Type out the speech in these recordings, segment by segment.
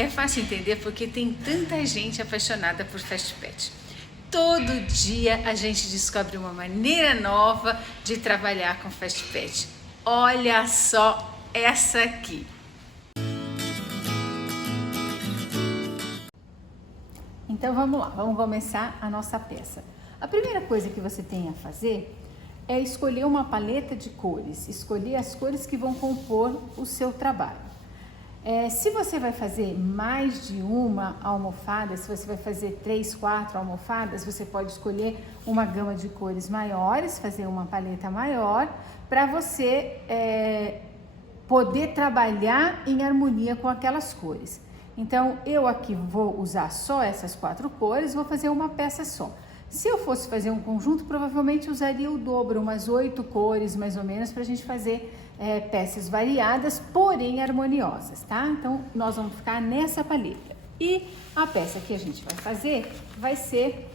É fácil entender porque tem tanta gente apaixonada por Fast Pet. Todo dia a gente descobre uma maneira nova de trabalhar com Fast Pet. Olha só essa aqui. Então vamos lá, vamos começar a nossa peça. A primeira coisa que você tem a fazer é escolher uma paleta de cores, escolher as cores que vão compor o seu trabalho. Se você vai fazer mais de uma almofada, se você vai fazer 3, 4 almofadas, você pode escolher uma gama de cores maiores, fazer uma paleta maior, para você poder trabalhar em harmonia com aquelas cores. Então, eu aqui vou usar só essas 4 cores, vou fazer uma peça só. Se eu fosse fazer um conjunto, provavelmente usaria o dobro, umas 8 cores mais ou menos, para a gente fazer peças variadas, porém harmoniosas, tá? Então, nós vamos ficar nessa paleta. E a peça que a gente vai fazer vai ser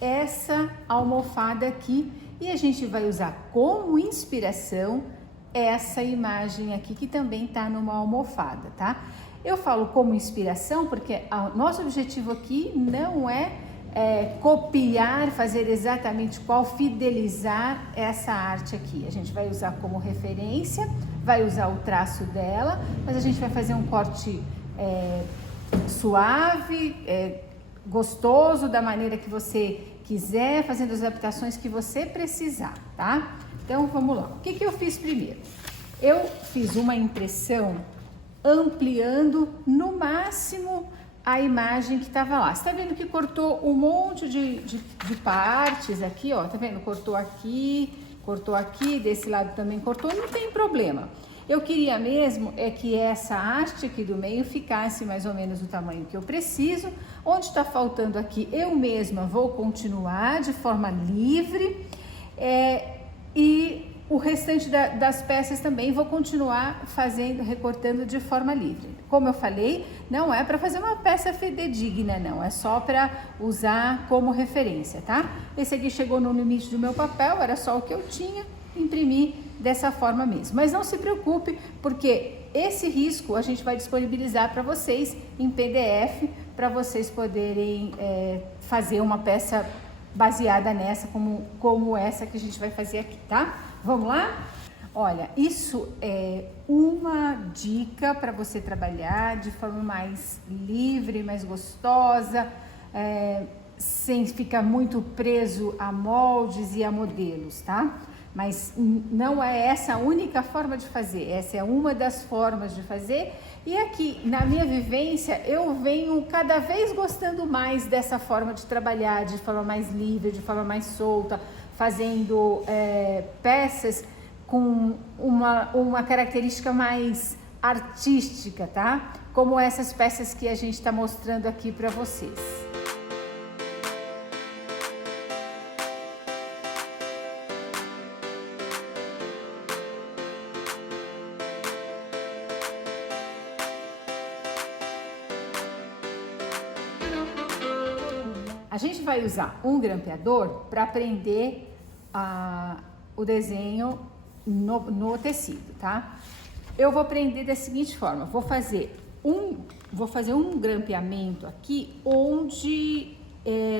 essa almofada aqui, e a gente vai usar como inspiração essa imagem aqui, que também tá numa almofada, tá? Eu falo como inspiração porque o nosso objetivo aqui não é copiar, fazer exatamente qual, fidelizar essa arte aqui. A gente vai usar como referência, vai usar o traço dela, mas a gente vai fazer um corte suave, gostoso, da maneira que você quiser, fazendo as adaptações que você precisar, tá? Então vamos lá. O que eu fiz primeiro? Eu fiz uma impressão ampliando no máximo a imagem que estava lá. Você tá vendo que cortou um monte de partes aqui, ó, tá vendo? Cortou aqui, desse lado também cortou, não tem problema. Eu queria mesmo que essa haste aqui do meio ficasse mais ou menos do tamanho que eu preciso. Onde está faltando aqui, eu mesma vou continuar de forma livre, e o restante das peças também vou continuar recortando de forma livre. Como eu falei, não é para fazer uma peça fidedigna, não. É só para usar como referência, tá? Esse aqui chegou no limite do meu papel, era só o que eu tinha, imprimi dessa forma mesmo. Mas não se preocupe, porque esse risco a gente vai disponibilizar para vocês em PDF, para vocês poderem fazer uma peça baseada nessa, como essa que a gente vai fazer aqui, tá? Vamos lá? Olha, isso é uma dica para você trabalhar de forma mais livre, mais gostosa, sem ficar muito preso a moldes e a modelos, tá? Mas não é essa a única forma de fazer, essa é uma das formas de fazer. E aqui, na minha vivência, eu venho cada vez gostando mais dessa forma de trabalhar, de forma mais livre, de forma mais solta, fazendo peças com uma característica mais artística, tá? Como essas peças que a gente está mostrando aqui para vocês. A gente vai usar um grampeador para prender o desenho no tecido, tá? Eu vou prender da seguinte forma, vou fazer um grampeamento aqui onde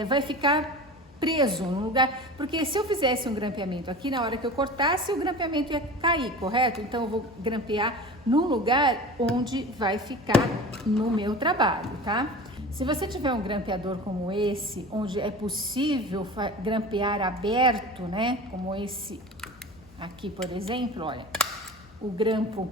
vai ficar preso no lugar, porque se eu fizesse um grampeamento aqui, na hora que eu cortasse, o grampeamento ia cair, correto? Então eu vou grampear num lugar onde vai ficar no meu trabalho, tá? Se você tiver um grampeador como esse, onde é possível grampear aberto, né? Como esse aqui, por exemplo, olha, o grampo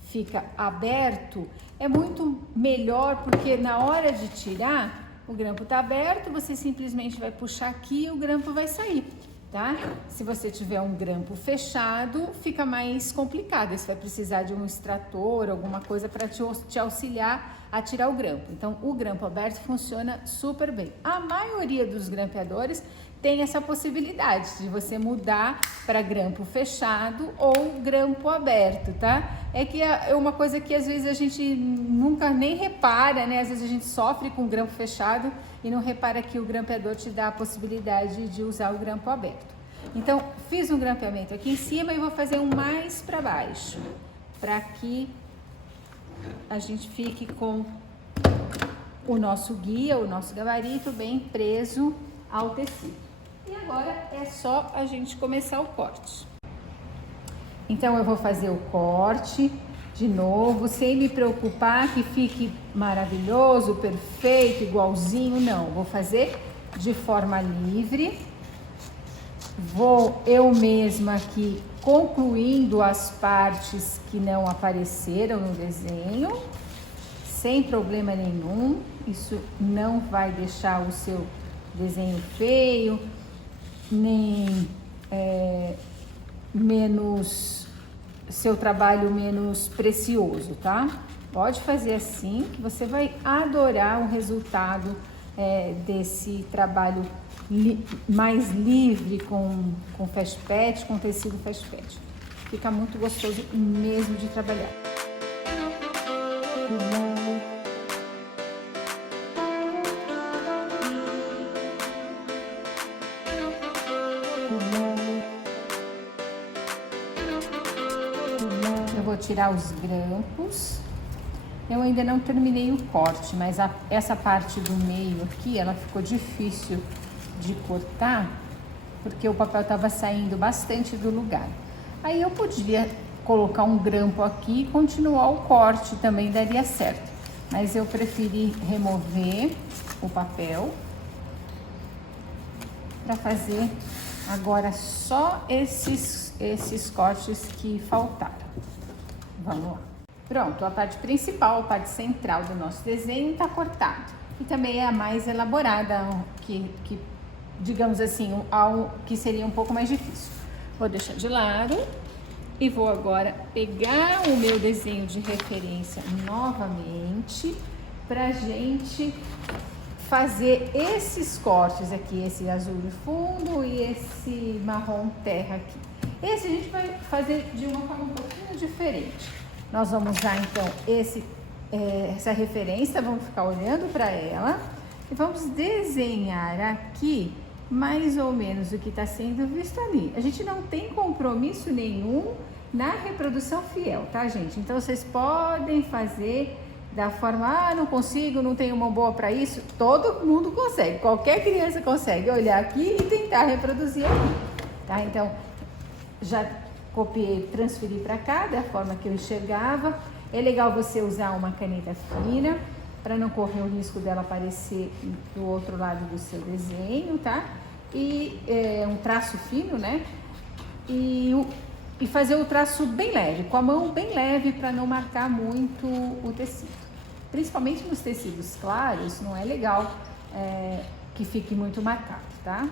fica aberto, é muito melhor, porque na hora de tirar, o grampo tá aberto, você simplesmente vai puxar aqui e o grampo vai sair, tá? Se você tiver um grampo fechado, fica mais complicado, você vai precisar de um extrator, alguma coisa para te auxiliar a tirar o grampo. Então, o grampo aberto funciona super bem. A maioria dos grampeadores tem essa possibilidade de você mudar para grampo fechado ou grampo aberto, tá? É uma coisa que às vezes a gente nunca nem repara, né? Às vezes a gente sofre com grampo fechado e não repara que o grampeador te dá a possibilidade de usar o grampo aberto. Então, fiz um grampeamento aqui em cima e vou fazer um mais para baixo, para que a gente fique com o nosso guia, o nosso gabarito bem preso ao tecido. E agora é só a gente começar o corte. Então eu vou fazer o corte de novo, sem me preocupar que fique maravilhoso, perfeito, igualzinho, não. Vou fazer de forma livre. Vou eu mesma aqui concluindo as partes que não apareceram no desenho, sem problema nenhum. Isso não vai deixar o seu desenho feio, nem seu trabalho menos precioso, tá? Pode fazer assim, que você vai adorar o resultado desse trabalho mais livre com fast patch, com tecido fast patch. Fica muito gostoso mesmo de trabalhar. Eu vou tirar os grampos. Eu ainda não terminei o corte, mas essa parte do meio aqui, ela ficou difícil de cortar, porque o papel estava saindo bastante do lugar. Aí eu podia colocar um grampo aqui e continuar o corte, também daria certo. Mas eu preferi remover o papel para fazer agora só esses cortes que faltaram. Vamos lá. Pronto, a parte principal, a parte central do nosso desenho está cortada. E também é a mais elaborada, que digamos assim, que seria um pouco mais difícil. Vou deixar de lado e vou agora pegar o meu desenho de referência novamente pra gente fazer esses cortes aqui, esse azul de fundo e esse marrom terra aqui. Esse a gente vai fazer de uma forma um pouquinho diferente. Nós vamos usar então essa referência, vamos ficar olhando para ela e vamos desenhar aqui mais ou menos o que está sendo visto ali. A gente não tem compromisso nenhum na reprodução fiel, tá, gente? Então vocês podem fazer da forma, não consigo, não tenho mão boa para isso. Todo mundo consegue, qualquer criança consegue olhar aqui e tentar reproduzir aqui, tá? Então já copiei, transferi para cá da forma que eu enxergava. É legal você usar uma caneta fina para não correr o risco dela aparecer do outro lado do seu desenho, tá? E um traço fino, né? E fazer o traço bem leve, com a mão bem leve para não marcar muito o tecido. Principalmente nos tecidos claros, não é legal que fique muito marcado, tá?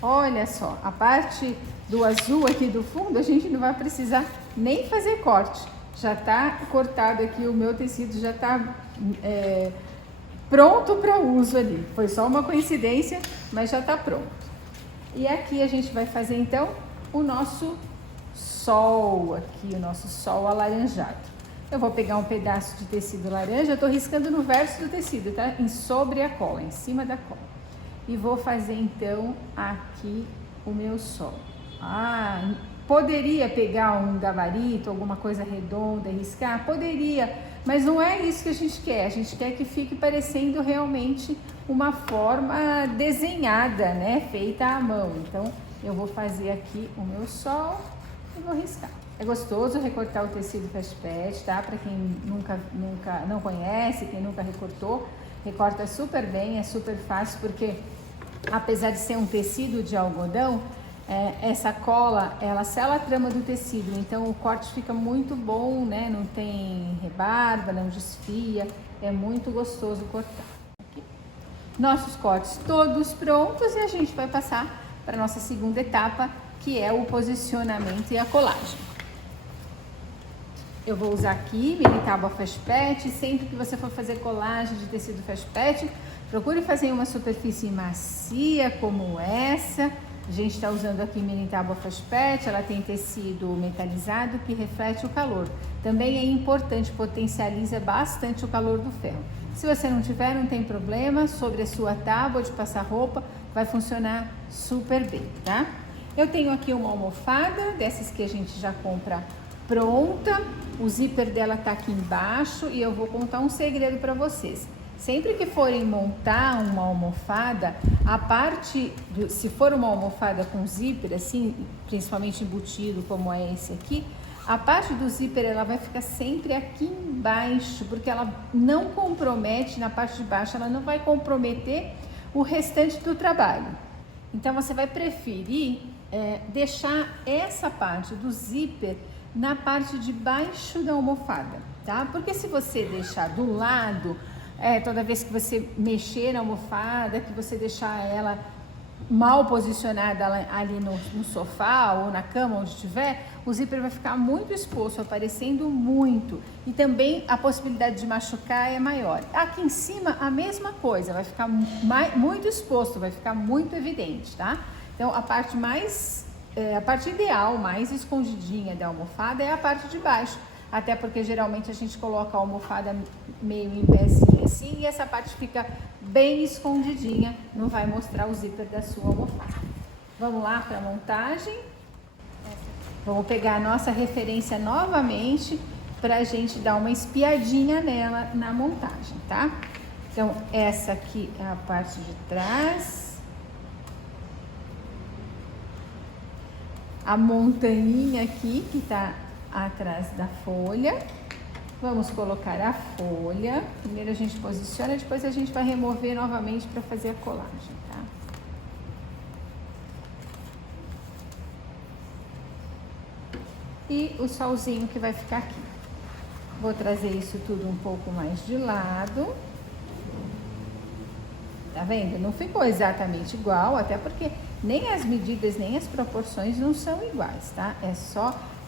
Olha só, a parte do azul aqui do fundo, a gente não vai precisar nem fazer corte. Já tá cortado aqui, o meu tecido já tá pronto para uso ali. Foi só uma coincidência, mas já tá pronto. E aqui a gente vai fazer então o nosso sol aqui, o nosso sol alaranjado. Eu vou pegar um pedaço de tecido laranja, eu tô riscando no verso do tecido, tá? Sobre a cola, em cima da cola. E vou fazer então aqui o meu sol. Poderia pegar um gabarito, alguma coisa redonda e riscar? Poderia, mas não é isso que a gente quer. A gente quer que fique parecendo realmente uma forma desenhada, né? Feita à mão. Então, eu vou fazer aqui o meu sol e vou riscar. É gostoso recortar o tecido fast patch, tá? Para quem nunca não conhece, quem nunca recortou, recorta super bem, é super fácil, porque apesar de ser um tecido de algodão, essa cola, ela sela a trama do tecido, então o corte fica muito bom, né? Não tem rebarba, não desfia, é muito gostoso cortar. Aqui. Nossos cortes todos prontos e a gente vai passar para a nossa segunda etapa, que é o posicionamento e a colagem. Eu vou usar aqui mini tábua fast patch. Sempre que você for fazer colagem de tecido fast patch, procure fazer em uma superfície macia como essa. A gente está usando aqui mini tábua fast patch, ela tem tecido metalizado que reflete o calor. Também é importante, potencializa bastante o calor do ferro. Se você não tiver, não tem problema, sobre a sua tábua de passar roupa, vai funcionar super bem, tá? Eu tenho aqui uma almofada, dessas que a gente já compra pronta, o zíper dela tá aqui embaixo e eu vou contar um segredo para vocês. Sempre que forem montar uma almofada, se for uma almofada com zíper, assim, principalmente embutido como é esse aqui, a parte do zíper ela vai ficar sempre aqui embaixo, porque ela não compromete na parte de baixo, ela não vai comprometer o restante do trabalho. Então você vai preferir deixar essa parte do zíper na parte de baixo da almofada, tá? Porque se você deixar do lado, toda vez que você mexer na almofada, que você deixar ela mal posicionada ali no sofá ou na cama, onde estiver, o zíper vai ficar muito exposto, aparecendo muito. E também a possibilidade de machucar é maior. Aqui em cima, a mesma coisa, vai ficar muito exposto, vai ficar muito evidente, tá? Então, a parte ideal, mais escondidinha da almofada é a parte de baixo. Até porque geralmente a gente coloca a almofada meio em pezinho assim e essa parte fica bem escondidinha, não vai mostrar o zíper da sua almofada. Vamos lá para a montagem. Vamos pegar a nossa referência novamente para a gente dar uma espiadinha nela na montagem, tá? Então, essa aqui é a parte de trás. A montaninha aqui que tá atrás da folha. Vamos colocar a folha. Primeiro a gente posiciona, depois a gente vai remover novamente para fazer a colagem, tá? E o solzinho que vai ficar aqui. Vou trazer isso tudo um pouco mais de lado. Tá vendo? Não ficou exatamente igual, até porque nem as medidas, nem as proporções não são iguais, tá?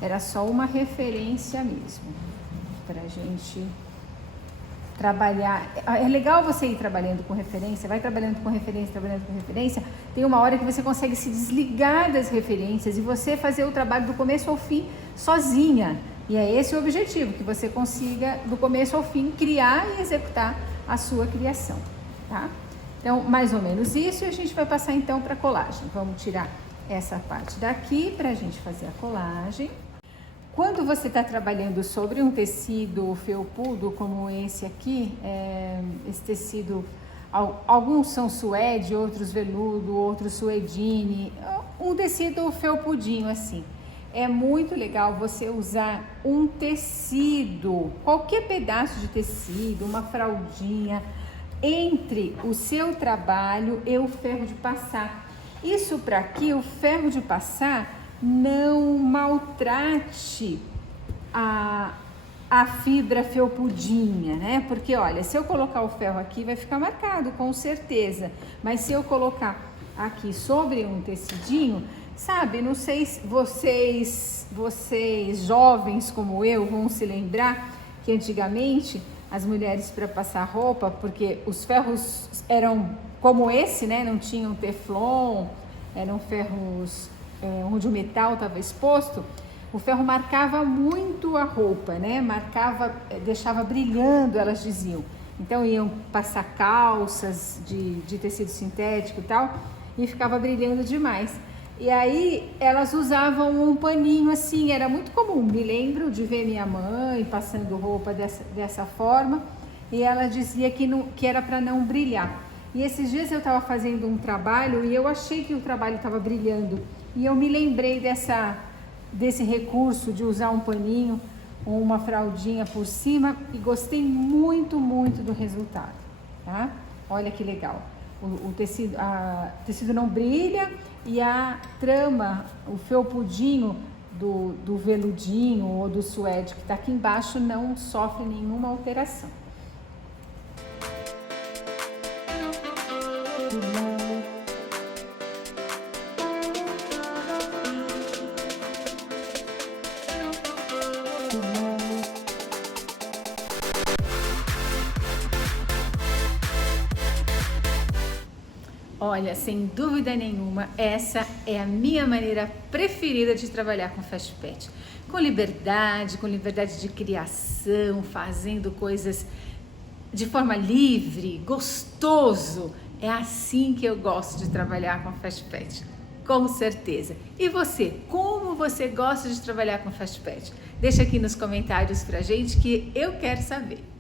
Era só uma referência mesmo, pra gente trabalhar. É legal você ir trabalhando com referência, vai trabalhando com referência, tem uma hora que você consegue se desligar das referências e você fazer o trabalho do começo ao fim sozinha. E é esse o objetivo, que você consiga, do começo ao fim, criar e executar a sua criação, tá? Então, mais ou menos isso, e a gente vai passar então para a colagem. Vamos tirar essa parte daqui para a gente fazer a colagem. Quando você está trabalhando sobre um tecido felpudo como esse aqui, esse tecido, alguns são suede, outros veludo, outros suedine, um tecido felpudinho assim. É muito legal você usar um tecido, qualquer pedaço de tecido, uma fraldinha, entre o seu trabalho e o ferro de passar. Isso para que o ferro de passar não maltrate a fibra felpudinha, né? Porque olha, se eu colocar o ferro aqui vai ficar marcado, com certeza. Mas se eu colocar aqui sobre um tecidinho, sabe, não sei se vocês jovens como eu vão se lembrar que antigamente as mulheres para passar roupa, porque os ferros eram como esse, né? Não tinham teflon, eram ferros onde o metal estava exposto. O ferro marcava muito a roupa, né? Deixava brilhando, elas diziam. Então iam passar calças de tecido sintético e tal, e ficava brilhando demais. E aí elas usavam um paninho assim, era muito comum. Me lembro de ver minha mãe passando roupa dessa forma, e ela dizia que era para não brilhar. E esses dias eu estava fazendo um trabalho e eu achei que o trabalho estava brilhando. E eu me lembrei desse recurso de usar um paninho ou uma fraldinha por cima e gostei muito, muito do resultado, tá? Olha que legal. O tecido não brilha e a trama, o felpudinho do veludinho ou do suede que está aqui embaixo não sofre nenhuma alteração. Olha, sem dúvida nenhuma, essa é a minha maneira preferida de trabalhar com Fast Pet. Com liberdade de criação, fazendo coisas de forma livre, gostoso. É assim que eu gosto de trabalhar com Fast Pet. Com certeza. E você, como você gosta de trabalhar com Fast Pet? Deixa aqui nos comentários pra gente que eu quero saber.